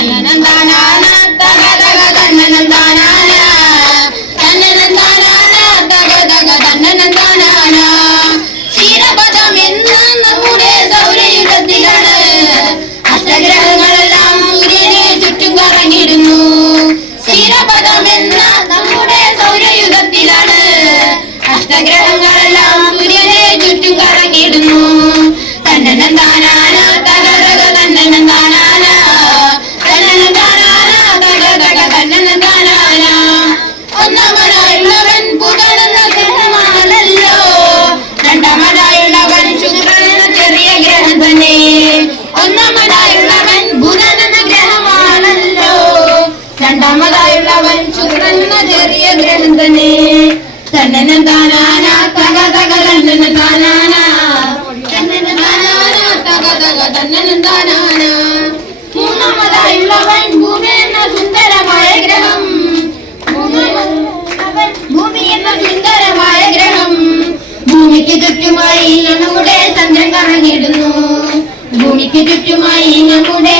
തന്നനം താനാന തക തക തന്നനം താനാന തന്നനം താനാന തക തക തന്നനം താനാന ക്ഷീരപദം എന്ന നമ്മുടെ സൗരയുഗത്തിലാണ് അഷ്ടഗ്രഹങ്ങളെല്ലാം സൂര്യനെ ചുറ്റും കറങ്ങിടുന്നു ക്ഷീരപദം എന്ന നമ്മുടെ സൗരയുഗത്തിലാണ് അഷ്ടഗ്രഹങ്ങളെല്ലാം സൂര്യനെ ചുറ്റും കറങ്ങിടുന്നു തന്നനം താനാന തക തക തന്നനം താനാന തന്നനം താനാന തക തക തന്നനം താനാന ഒന്നാമനായുള്ളവൻ ബുധൻ എന്ന ഗ്രഹമാണല്ലോ രണ്ടാമനായുള്ളവൻ ശുക്രൻ എന്ന ചെറിയ ഗ്രഹം തന്നെ ഒന്നാമനായുള്ളവൻ ബുധൻ എന്ന ഗ്രഹമാണല്ലോ രണ്ടാമതായുള്ളവൻ ശുക്രൻ എന്ന ചെറിയ ഗ്രഹം തന്നെ തന്നനം താനാന തക തക തന്നനം താനാന തന്നനം താനാന തക തക തന്നനം താനാന മൂന്നാമതായുള്ളവൻ ഭൂമി എന്ന സുന്ദരമായ ഗ്രഹം ഭൂമി എന്ന സുന്ദരമായ ഗ്രഹം ഭൂമിക്ക് ചുറ്റുമായി നമ്മുടെ ചന്ദ്രൻ കറങ്ങിടുന്നു ഭൂമിക്ക് ചുറ്റുമായി നമ്മുടെ